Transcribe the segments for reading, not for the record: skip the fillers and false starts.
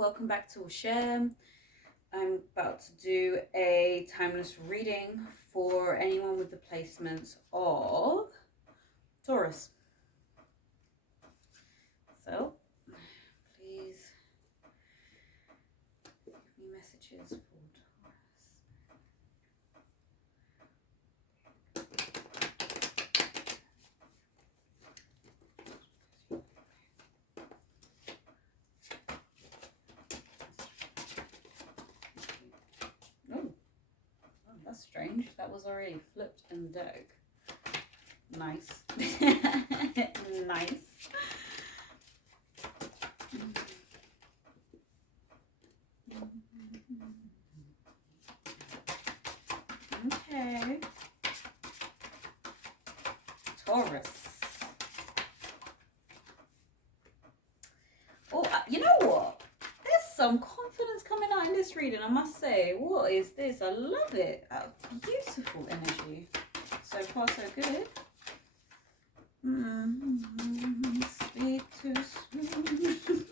welcome back to WCHEM. I'm about to do a timeless reading for anyone with the placements of Taurus. So, please give me messages for That's strange. That was already flipped in the deck. Nice. Nice. Okay. Taurus. Oh, you know what? There's some confidence coming out in this reading, I must say. What is this? I love it. Beautiful energy. So far, so good. Sweet too sweet.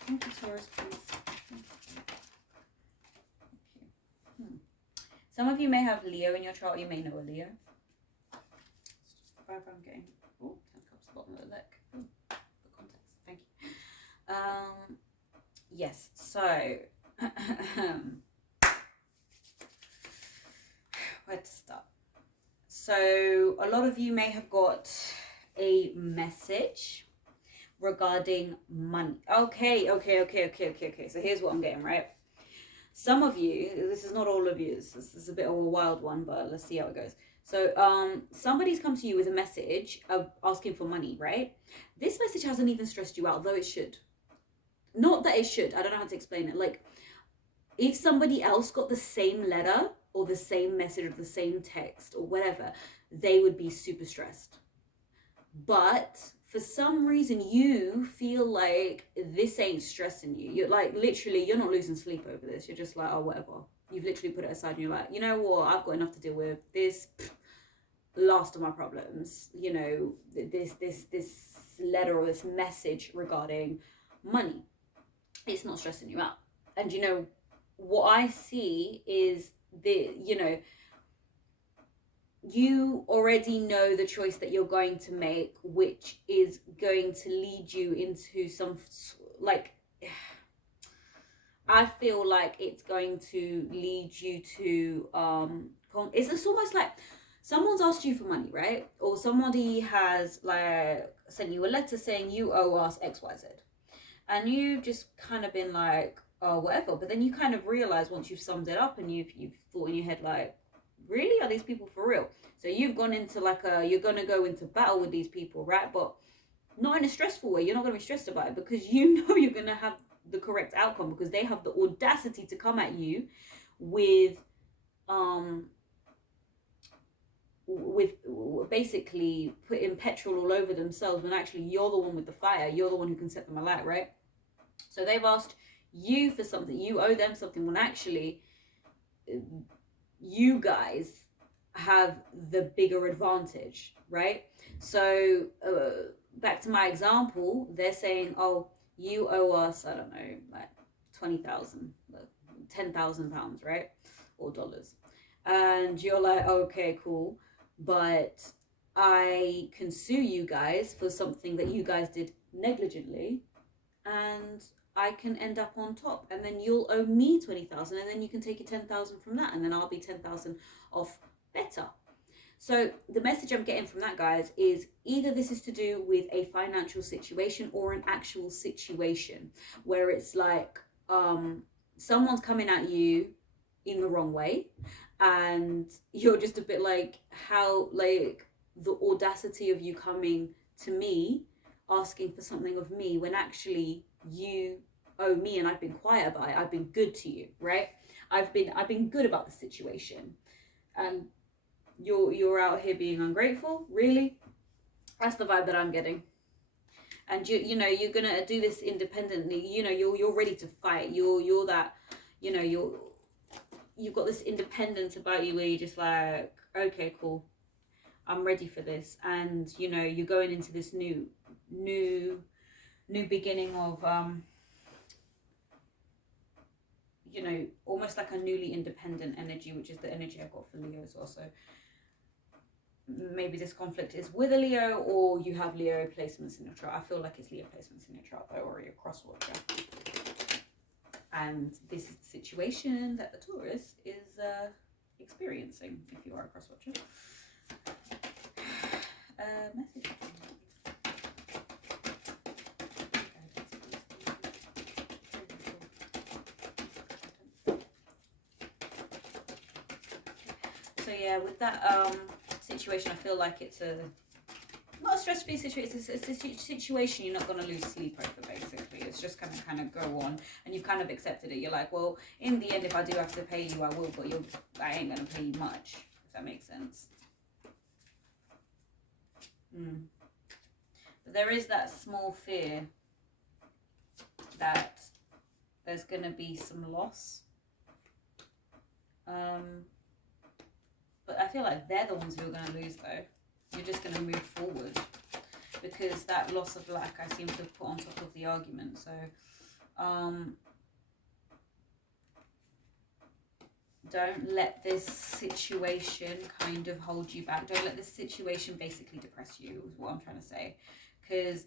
Thank you, Taurus, please. Okay. Some of you may have Leo in your chart. You may know a Leo. It's just the vibe I'm getting. Oh, 10 cups at the bottom of the deck. Ooh, for context. Thank you. Yes, so where to start? So a lot of you may have got a message regarding money. Okay. So here's what I'm getting, right? Some of you, this is not all of you, this is a bit of a wild one, but let's see how it goes. So somebody's come to you with a message of asking for money, right? This message hasn't even stressed you out, though it should. Not that it should, I don't know how to explain it. Like, if somebody else got the same letter or the same message or the same text or whatever, they would be super stressed. But for some reason, you feel like this ain't stressing you. You're like, literally, you're not losing sleep over this. You're just like, oh, whatever. You've literally put it aside and you're like, you know what? I've got enough to deal with. This, last of my problems. You know, this letter or this message regarding money. It's not stressing you out. And you know, what I see is you already know the choice that you're going to make, which is going to lead you into some, like, I feel like it's going to lead you to, it's almost like someone's asked you for money, right? Or somebody has like sent you a letter saying you owe us XYZ. And you've just kind of been like, oh, whatever. But then you kind of realize once you've summed it up and you've thought in your head, like, really? Are these people for real? So you've gone into like you're going to go into battle with these people, right? But not in a stressful way. You're not going to be stressed about it because you know you're going to have the correct outcome because they have the audacity to come at you with basically putting petrol all over themselves when actually you're the one with the fire. You're the one who can set them alight, right? So they've asked you for something. You owe them something when actually you guys have the bigger advantage, right? So back to my example, they're saying, oh, you owe us, I don't know, like 20,000, 10,000 pounds, right? Or dollars. And you're like, okay, cool. But I can sue you guys for something that you guys did negligently, and I can end up on top, and then you'll owe me 20,000, and then you can take your 10,000 from that, and then I'll be 10,000 off better. So the message I'm getting from that, guys, is either this is to do with a financial situation or an actual situation where it's like someone's coming at you in the wrong way, and you're just a bit like, how, like, the audacity of you coming to me asking for something of me when actually you owe me and I've been quiet about it. I've been good to you, right? I've been good about the situation, and you're out here being ungrateful. Really? That's the vibe that I'm getting. And you know, you're gonna do this independently. You know, you're ready to fight. You're that, you know, you've got this independence about you where you're just like, okay, cool, I'm ready for this. And you know, you're going into this new new beginning of, you know, almost like a newly independent energy, which is the energy I've got for Leo as well. So maybe this conflict is with a Leo, or you have Leo placements in your chart. I feel like it's Leo placements in your chart though, or your cross watcher. And this is the situation that the Taurus is experiencing, if you are a cross watcher. Message. So yeah, with that situation, I feel like it's not a stress-free situation. It's a situation you're not going to lose sleep over, basically. It's just going to kind of go on, and you've kind of accepted it. You're like, well, in the end, if I do have to pay you, I will, but I ain't going to pay you much, if that makes sense. But there is that small fear that there's going to be some loss. But I feel like they're the ones who are going to lose, though. You're just going to move forward, because that loss of lack I seem to have put on top of the argument. So don't let this situation kind of hold you back. Don't let this situation basically depress you, is what I'm trying to say. Because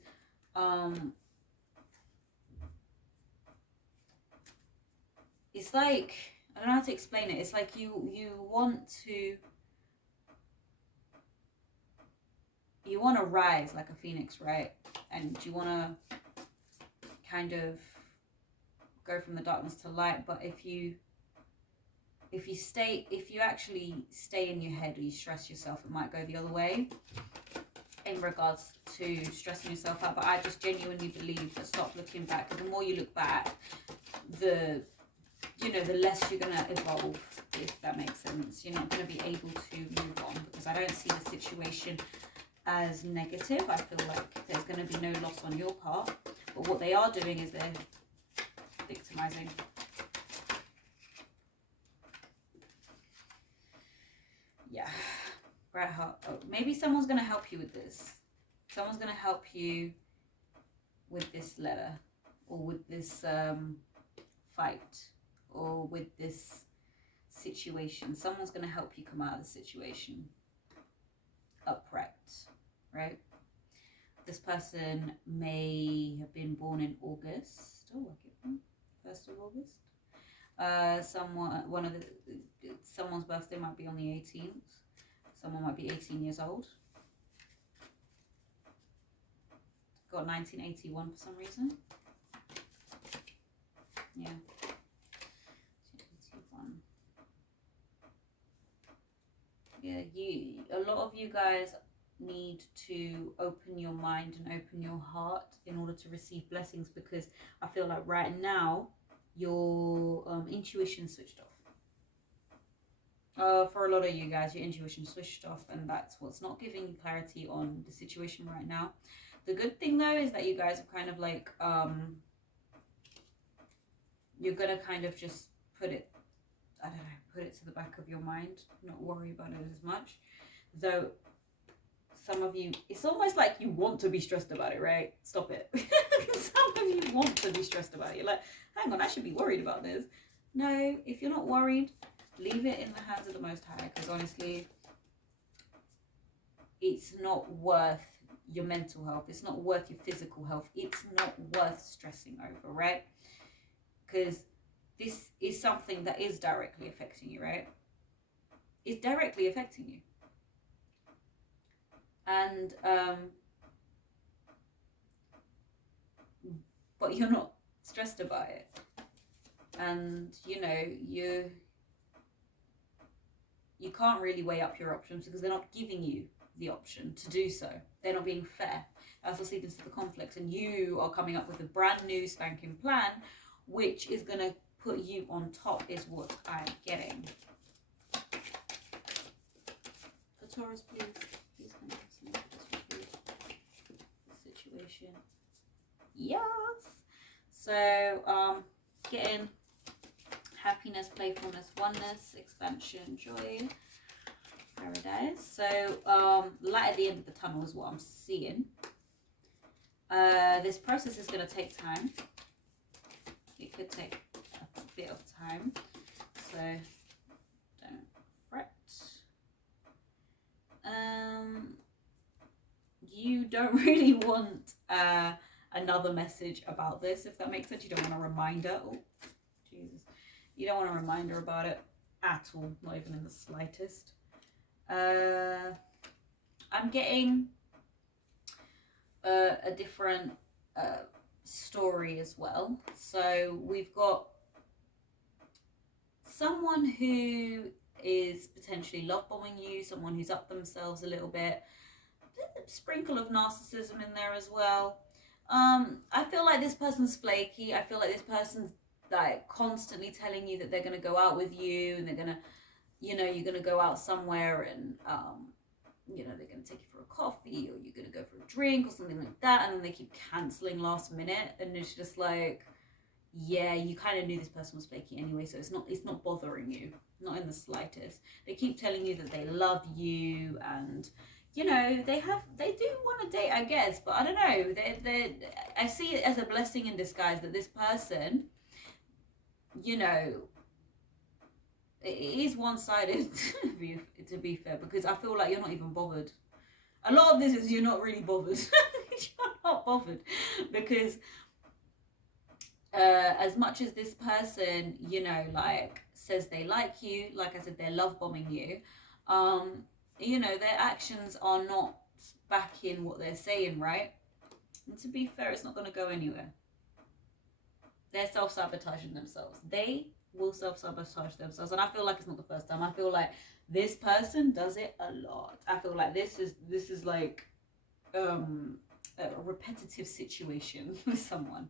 it's like, I don't know how to explain it. It's like you want to rise like a phoenix, right? And you want to kind of go from the darkness to light. But if you actually stay in your head, or you stress yourself, it might go the other way in regards to stressing yourself out. But I just genuinely believe that stop looking back. The more you look back, the less you're going to evolve, if that makes sense. You're not going to be able to move on, because I don't see the situation as negative. I feel like there's going to be no loss on your part, but what they are doing is they're victimizing. Yeah, right heart. Oh, maybe someone's going to help you with this. Someone's going to help you with this letter, or with this fight, or with this situation. Someone's going to help you come out of the situation upright, right? This person may have been born in August. Oh, I get one. 1st of August. Someone's birthday might be on the 18th. Someone might be 18 years old. Got 1981 for some reason. Yeah. 1981. Yeah, a lot of you guys need to open your mind and open your heart in order to receive blessings, because I feel like right now your intuition switched off. For a lot of you guys, your intuition switched off, and that's what's not giving you clarity on the situation right now. The good thing though is that you guys are kind of like you're gonna kind of just put it to the back of your mind, not worry about it as much. Though some of you, it's almost like you want to be stressed about it, right? Stop it. Some of you want to be stressed about it. You're like, hang on, I should be worried about this. No, if you're not worried, leave it in the hands of the Most High, because honestly, it's not worth your mental health. It's not worth your physical health. It's not worth stressing over, right? Because this is something that is directly affecting you, right? It's directly affecting you. And but you're not stressed about it, and you can't really weigh up your options, because they're not giving you the option to do so. They're not being fair. That's what's leading to the conflict, and you are coming up with a brand new spanking plan which is going to put you on top, is what I'm getting. For Taurus, please can you have some messages for the situation? Yes. So getting happiness, playfulness, oneness, expansion, joy, paradise. So light at the end of the tunnel is what I'm seeing. This process is going to take time. It could take a bit of time, so don't fret. You don't really want another message about this, if that makes sense. You don't want a reminder. Oh, Jesus. You don't want a reminder about it at all, not even in the slightest. I'm getting a different story as well. So we've got someone who is potentially love bombing you, someone who's up themselves a little bit, a sprinkle of narcissism in there as well. I feel like this person's flaky. I feel like this person's like constantly telling you that they're going to go out with you, and they're going to, you know, you're going to go out somewhere, and you know, they're going to take you for a coffee, or you're going to go for a drink or something like that, and then they keep cancelling last minute, and it's just like, yeah, you kind of knew this person was flaky anyway, so it's not bothering you, not in the slightest. They keep telling you that they love you, and you know, they do want to date, I guess, but I don't know, I see it as a blessing in disguise that this person, you know, it is one-sided to be fair, because I feel like you're not even bothered. A lot of this is you're not really bothered. You're not bothered because as much as this person, you know, like says they like you, like I said, they're love bombing you, you know, their actions are not backing what they're saying, right? And to be fair, it's not going to go anywhere. They're self-sabotaging themselves. They will self-sabotage themselves, and I feel like it's not the first time. I feel like this person does it a lot. I feel like this is like a repetitive situation with someone.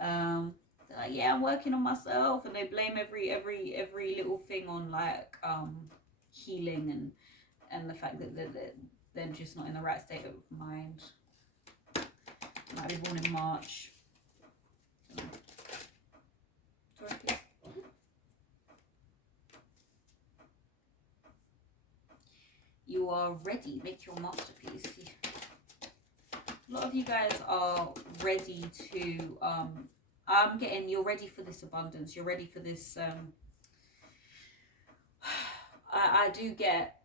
Like, yeah, I'm working on myself, and they blame every little thing on like healing and the fact that they're just not in the right state of mind. Might be born in March. You are ready. Make your masterpiece. A lot of you guys are ready to I'm getting, you're ready for this abundance, you're ready for this I do get,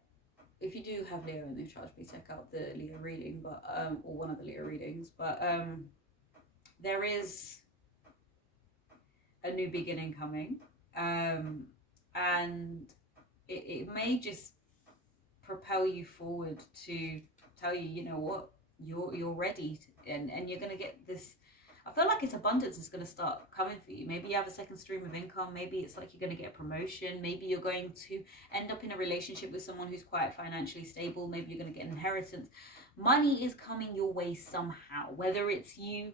if you do have Leo in the chart, please check out the Leo reading, but or one of the Leo readings, but there is a new beginning coming, and it may just propel you forward to tell you, you know what, you're ready, and you're gonna get this. I feel like it's abundance is going to start coming for you. Maybe you have a second stream of income. Maybe it's like you're going to get a promotion. Maybe you're going to end up in a relationship with someone who's quite financially stable. Maybe you're going to get an inheritance. Money is coming your way somehow, whether it's you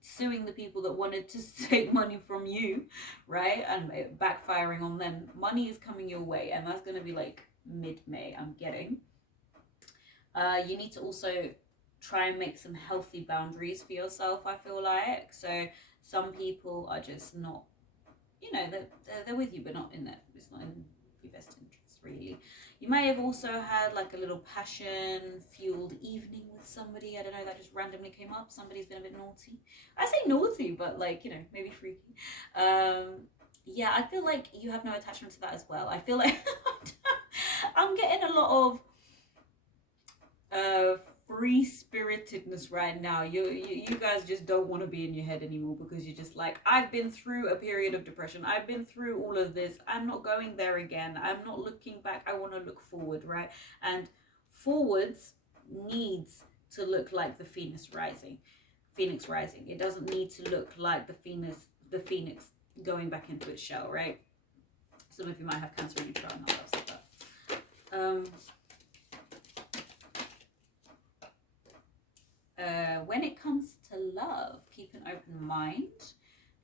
suing the people that wanted to take money from you, right, and backfiring on them. Money is coming your way, and that's going to be like mid-May, I'm getting. You need to also try and make some healthy boundaries for yourself, I feel like. So some people are just not, you know, they're with you, but not in that, it's not in your best interest, really. You may have also had like a little passion fueled evening with somebody. I don't know, that just randomly came up. Somebody's been a bit naughty. I say naughty, but like, you know, maybe freaky. Yeah, I feel like you have no attachment to that as well. I feel like I'm getting a lot of free-spiritedness right now. You guys just don't want to be in your head anymore, because you're just like, I've been through a period of depression, I've been through all of this, I'm not going there again, I'm not looking back, I want to look forward, right? And forwards needs to look like the phoenix rising. It doesn't need to look like the phoenix going back into its shell, right? Some of you might have Cancer in your chart, and I'll upset that. When it comes to love, keep an open mind.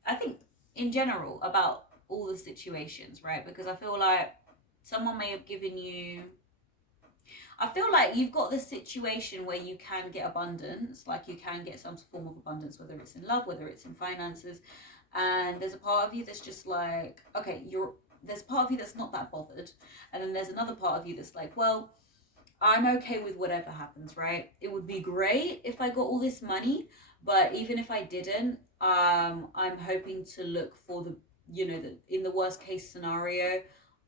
I think in general about all the situations, right? Because I feel like someone may have given you, I feel like you've got this situation where you can get abundance, like you can get some form of abundance, whether it's in love, whether it's in finances, and there's a part of you that's just like, okay, there's part of you that's not that bothered, and then there's another part of you that's like, well, I'm okay with whatever happens, right? It would be great if I got all this money, but even if I didn't, I'm hoping to look for the, in the worst case scenario,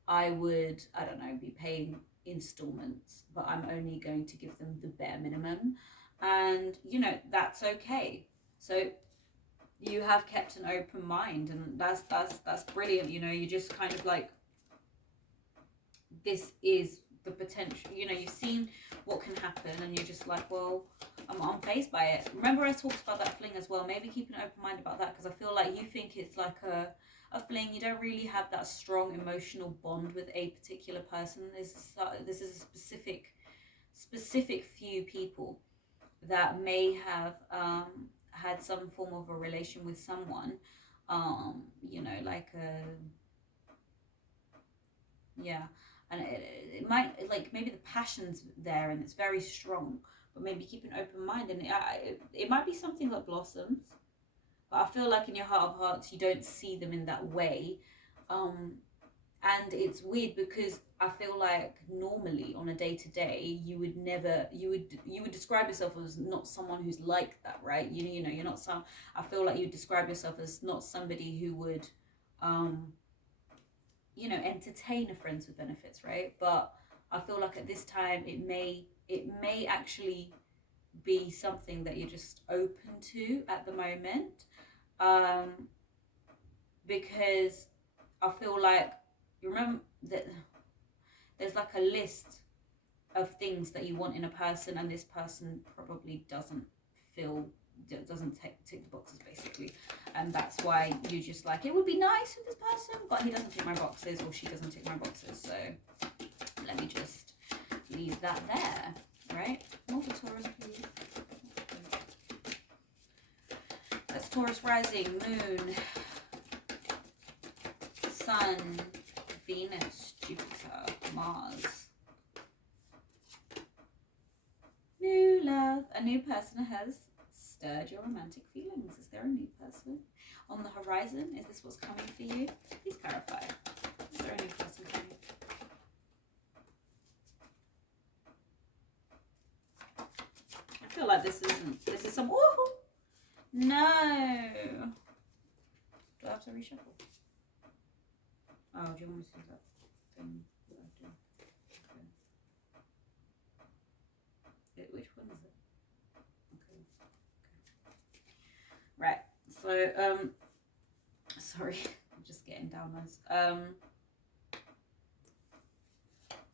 I would, I don't know, be paying installments, but I'm only going to give them the bare minimum. And, that's okay. So you have kept an open mind, and that's brilliant. You just kind of like, this is the potential. You've seen what can happen, and you're just like, well, I'm unfazed by it. Remember, I talked about that fling as well. Maybe keep an open mind about that, because I feel like you think it's like a fling. You don't really have that strong emotional bond with a particular person. This is a specific few people that may have had some form of a relation with someone, like a, yeah. And it might, like, maybe the passion's there and it's very strong, but maybe keep an open mind, and it might be something that blossoms. But I feel like in your heart of hearts you don't see them in that way. um and it's weird, because I feel like normally on a day to day you would never, you would describe yourself as not someone who's like that, right? You're not some, I feel like you describe yourself as not somebody who would um entertain a friends with benefits, right? But I feel like at this time it may actually be something that you're just open to at the moment. um because I feel like, you remember that there's like a list of things that you want in a person, and this person probably doesn't tick the boxes, basically. And that's why you just like, it would be nice with this person, but he doesn't tick my boxes, or she doesn't tick my boxes. So let me just leave that there, right? More for Taurus, please. That's Taurus rising, moon, sun, Venus, Jupiter, Mars. New love. A new person has stirred your romantic feelings. Is there a new person on the horizon? Is this what's coming for you? Please clarify. Is there a new person coming? I feel like this is some, oh no. Do I have to reshuffle? Oh, do you want me to do that thing that I do? Okay. Which one is it? Okay. Right. So, sorry, I'm just getting down those.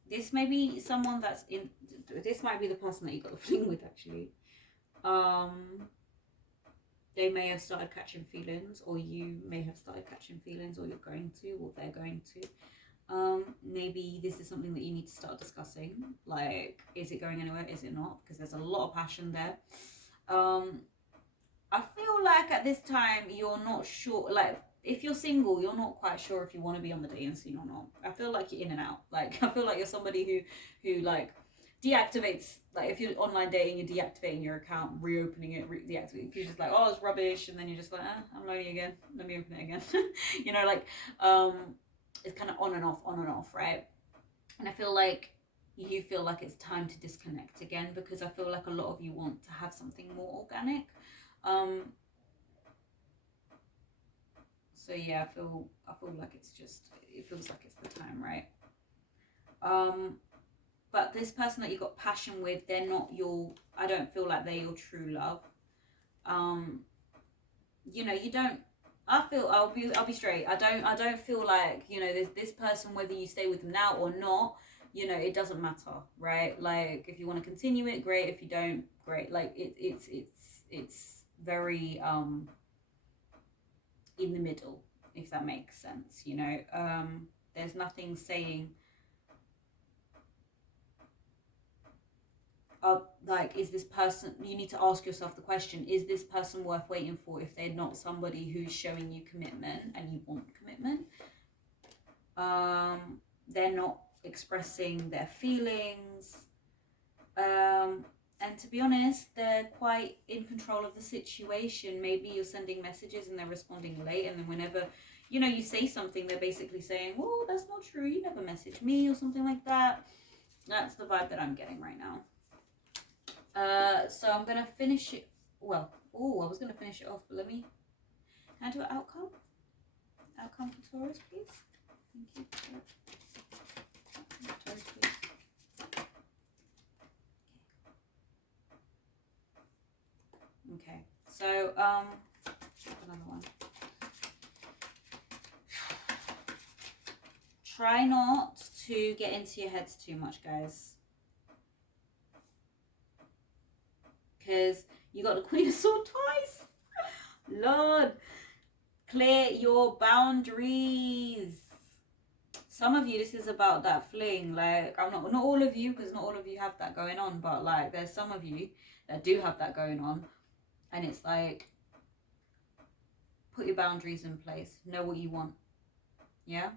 This may be someone that's in. This might be the person that you got the fling with, actually. They may have started catching feelings, or you may have started catching feelings, or you're going to, or they're going to. Maybe this is something that you need to start discussing. Like, is it going anywhere? Is it not? Because there's a lot of passion there. I feel like at this time you're not sure. Like, if you're single, you're not quite sure if you want to be on the dating scene or not. I feel like you're in and out. Like, I feel like you're somebody who like deactivates. Like, if you're online dating, you're deactivating your account, reopening it, deactivating. You're just like, oh, it's rubbish, and then you're just like, I'm lonely again. Let me open it again. Like, it's kind of on and off, right? And I feel like you feel like it's time to disconnect again, because I feel like a lot of you want to have something more organic. So yeah, I feel like it feels like it's the time, right? But this person that you got passion with, they're not I don't feel like they're your true love. You don't. I'll be straight. I don't feel like, this person, whether you stay with them now or not, it doesn't matter, right? Like, if you want to continue it, great. If you don't, great. Like, it's very in the middle, if that makes sense. There's nothing saying, like, is this person, you need to ask yourself the question, is this person worth waiting for if they're not somebody who's showing you commitment and you want commitment? They're not expressing their feelings, and to be honest, they're quite in control of the situation. Maybe you're sending messages and they're responding late, and then whenever you say something, they're basically saying, well, that's not true, you never messaged me, or something like that. That's the vibe that I'm getting right now. So I'm gonna finish it. Well, oh, I was gonna finish it off, but let me. Can I do an outcome? Outcome for Taurus, please. Thank you. Taurus, please. Okay. So another one. Try not to get into your heads too much, guys. Because you got the Queen of Swords twice. Lord, clear your boundaries. Some of you, this is about that fling. Like, I'm not all of you, because not all of you have that going on, but like there's some of you that do have that going on, and it's like, put your boundaries in place, know what you want. Yeah.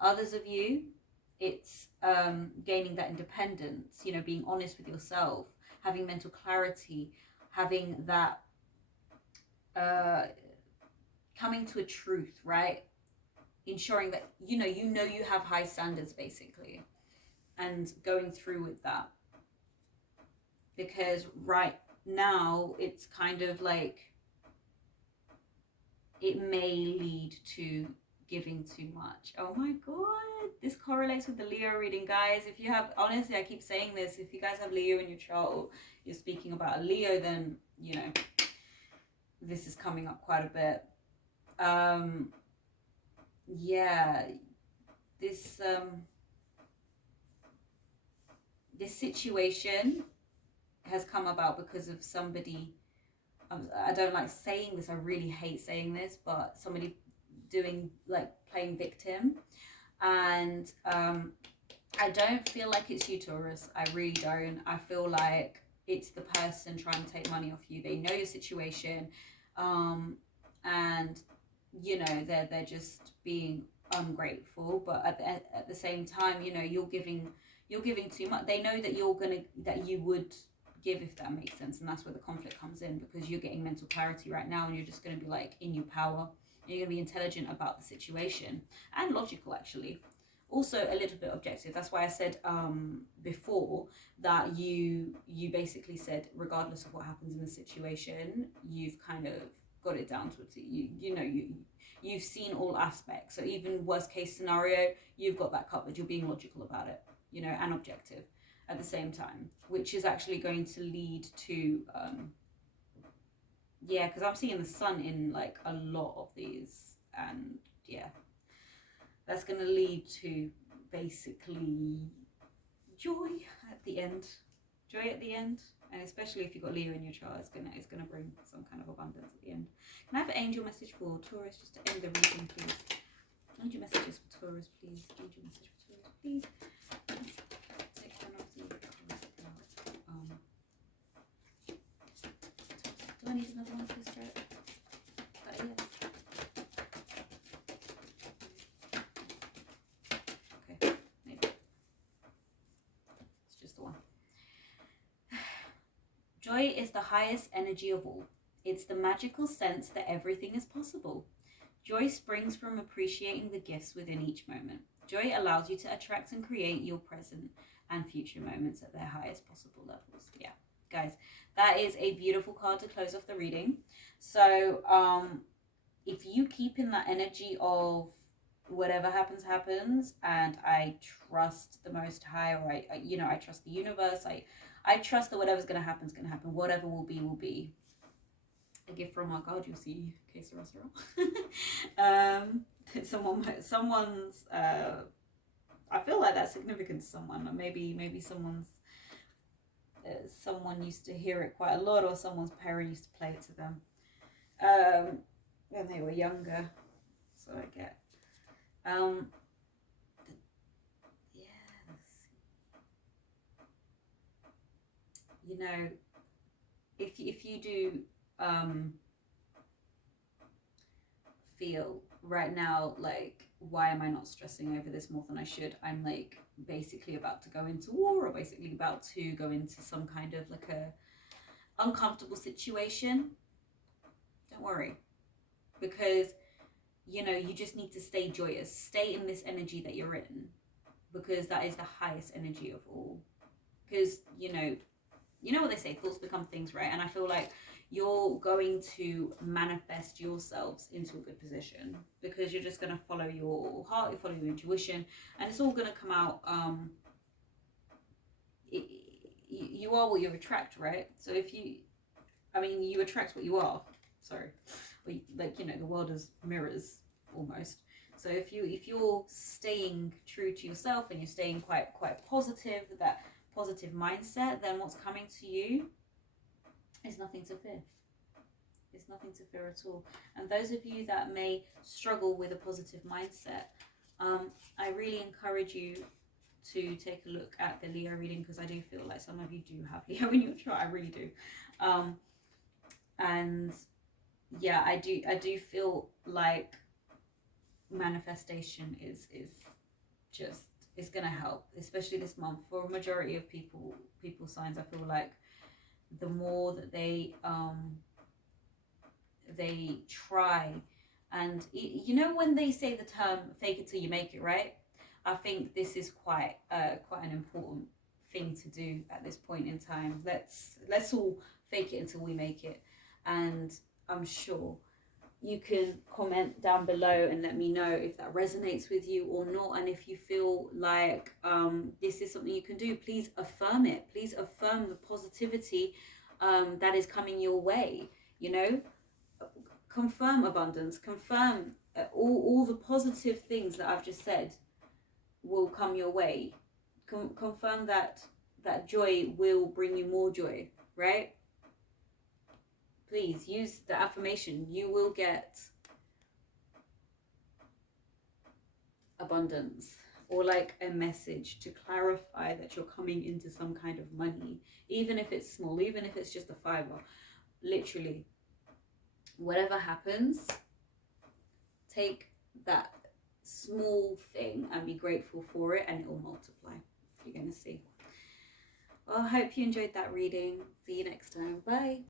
Others of you, it's gaining that independence, you know, being honest with yourself, having mental clarity, having that coming to a truth, right? Ensuring that you know you have high standards, basically, and going through with that. Because right now it's kind of like it may lead to giving too much. Oh my god, this correlates with the Leo reading, guys. If you have, honestly, I keep saying this, if you guys have Leo in your chart, or you're speaking about a Leo, then you know this is coming up quite a bit. Yeah, this this situation has come about because of somebody. I don't like saying this, I really hate saying this, but somebody doing, like, playing victim. And I don't feel like it's you, Taurus. I really don't. I feel like it's the person trying to take money off you. They know your situation, and you know they're just being ungrateful. But at the same time, you know, you're giving too much. They know that that you would give, if that makes sense, and that's where the conflict comes in, because you're getting mental clarity right now, and you're just going to be like in your power. You're going to be intelligent about the situation and logical, actually. Also a little bit objective. That's why I said before that you basically said, regardless of what happens in the situation, you've kind of got it down to a T. You've seen all aspects. So even worst case scenario, you've got that covered. You're being logical about it, you know, and objective at the same time, which is actually going to lead to yeah, because I'm seeing the sun in like a lot of these, and yeah, that's going to lead to basically joy at the end. Joy at the end, and especially if you've got Leo in your chart, it's gonna bring some kind of abundance at the end. Can I have an angel message for Taurus just to end the reading, please? Angel messages for Taurus, please. Angel message for Taurus, please. Take one of the cards out. Do I need another one for this thread? Yes. Okay, maybe. It's just the one. Joy is the highest energy of all. It's the magical sense that everything is possible. Joy springs from appreciating the gifts within each moment. Joy allows you to attract and create your present and future moments at their highest possible levels. Yeah, guys, that is a beautiful card to close off the reading. So if you keep in that energy of whatever happens, and I trust the Most High, or I trust the universe, I trust that whatever's going to happen is going to happen. Whatever will be, will be. A gift from our God, you'll see, que sera, sera. Someone's, I feel like that's significant to someone. Maybe someone used to hear it quite a lot, or someone's parent used to play it to them when they were younger. So I get. You know, if you do feel right now like, why am I not stressing over this more than I should? I'm like basically about to go into war, or basically about to go into some kind of like a uncomfortable situation. Don't worry, because you know, you just need to stay joyous, stay in this energy that you're in, because that is the highest energy of all. Because you know what they say, thoughts become things, right? And I feel like you're going to manifest yourselves into a good position because you're just going to follow your heart, you follow your intuition, and it's all going to come out. You are what you attract, right? So if you, I mean, you attract what you are. Sorry, like, you know, the world is mirrors almost. So if you're staying true to yourself and you're staying quite positive, that positive mindset, then what's coming to you is nothing to fear. It's nothing to fear at all. And those of you that may struggle with a positive mindset, I really encourage you to take a look at the Leo reading, because I do feel like some of you do have Leo in your chart. I really do. And yeah, I do feel like manifestation is just, it's gonna help, especially this month for a majority of people signs. I feel like the more that they try, and you know when they say the term fake it till you make it, right? I think this is quite an important thing to do at this point in time. Let's all fake it until we make it. And I'm sure you can comment down below and let me know if that resonates with you or not. And if you feel like this is something you can do, please affirm it. Please affirm the positivity that is coming your way. You know, confirm abundance, confirm all the positive things that I've just said will come your way. Confirm that joy will bring you more joy, right? Please use the affirmation. You will get abundance, or like a message to clarify that you're coming into some kind of money, even if it's small, even if it's just a fiver. Literally, whatever happens, take that small thing and be grateful for it, and it will multiply. You're going to see. Well, I hope you enjoyed that reading. See you next time. Bye.